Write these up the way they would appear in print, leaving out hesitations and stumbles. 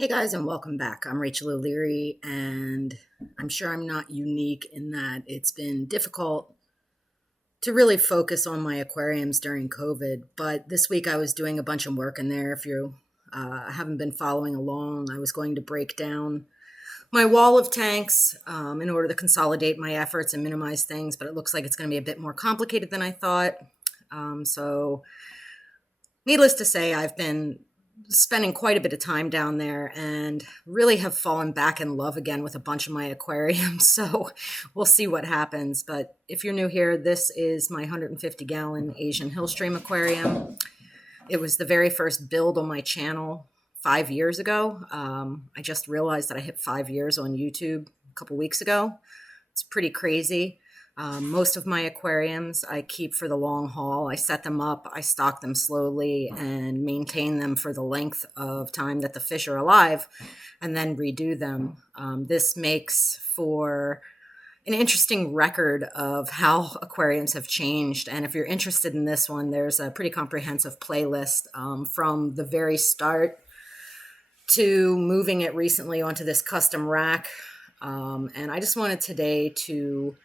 Hey guys, and welcome back. I'm Rachel O'Leary, and I'm sure I'm not unique in that it's been difficult to really focus on my aquariums during COVID. But this week I was doing a bunch of work in there. If you haven't been following along, I was going to break down my wall of tanks in order to consolidate my efforts and minimize things, but it looks like it's going to be a bit more complicated than I thought. So, needless to say, I've been spending quite a bit of time down there and really have fallen back in love again with a bunch of my aquariums. So we'll see what happens. But if you're new here, this is my 150-gallon Asian Hillstream Aquarium. It was the very first build on my channel 5 years ago. I just realized that I hit 5 years on YouTube a couple weeks ago. It's pretty crazy. Most of my aquariums I keep for the long haul. I set them up, I stock them slowly, and maintain them for the length of time that the fish are alive, and then redo them. This makes for an interesting record of how aquariums have changed. And if you're interested in this one, there's a pretty comprehensive playlist from the very start to moving it recently onto this custom rack. And I just wanted today to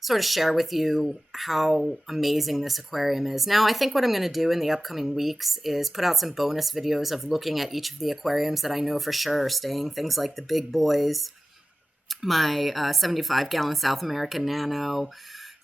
sort of share with you how amazing this aquarium is. Now, I think what I'm going to do in the upcoming weeks is put out some bonus videos of looking at each of the aquariums that I know for sure are staying, things like the big boys, my 75-gallon South American Nano,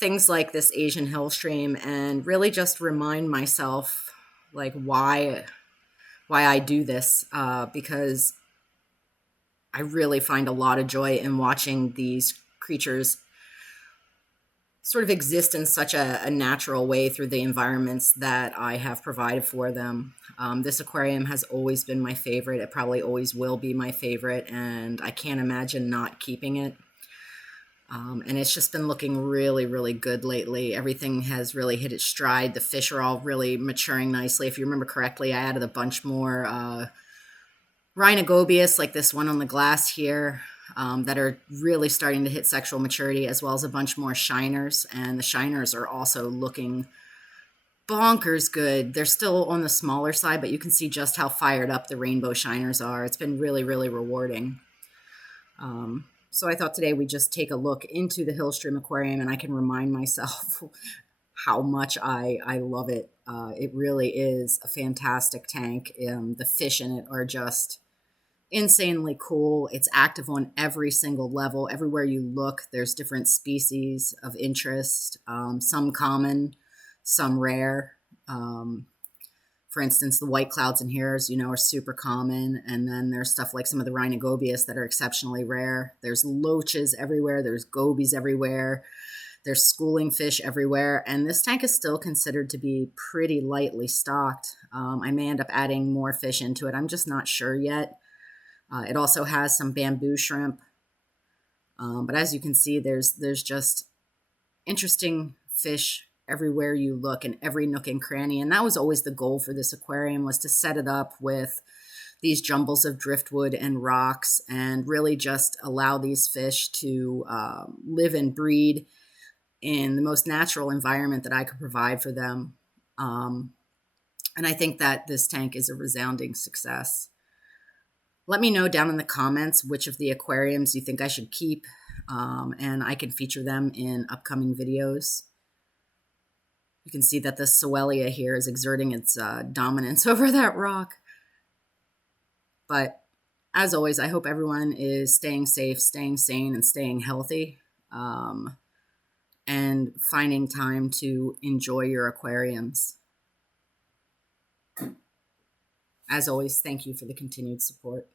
things like this Asian Hillstream, and really just remind myself like why I do this, because I really find a lot of joy in watching these creatures sort of exist in such a natural way through the environments that I have provided for them. This aquarium has always been my favorite. It probably always will be my favorite, and I can't imagine not keeping it. And it's just been looking really, really good lately. Everything has really hit its stride. The fish are all really maturing nicely. If you remember correctly, I added a bunch more rhinogobius, like this one on the glass here, that are really starting to hit sexual maturity, as well as a bunch more shiners. And the shiners are also looking bonkers good. They're still on the smaller side, but you can see just how fired up the rainbow shiners are. It's been really, really rewarding. So I thought today we'd just take a look into the Hillstream Aquarium, and I can remind myself how much I love it. It really is a fantastic tank. The fish in it are just insanely cool. It's active on every single level. Everywhere you look, there's different species of interest, some common, some rare. For instance, the white clouds in here, as you know, are super common. And then there's stuff like some of the rhinogobius that are exceptionally rare. There's loaches everywhere. There's gobies everywhere. There's schooling fish everywhere. And this tank is still considered to be pretty lightly stocked. I may end up adding more fish into it. I'm just not sure yet. It also has some bamboo shrimp. But as you can see, there's just interesting fish everywhere you look, in every nook and cranny. And that was always the goal for this aquarium, was to set it up with these jumbles of driftwood and rocks and really just allow these fish to live and breed in the most natural environment that I could provide for them. And I think that this tank is a resounding success. Let me know down in the comments which of the aquariums you think I should keep, and I can feature them in upcoming videos. You can see that the Soelia here is exerting its dominance over that rock. But as always, I hope everyone is staying safe, staying sane, and staying healthy, and finding time to enjoy your aquariums. As always, thank you for the continued support.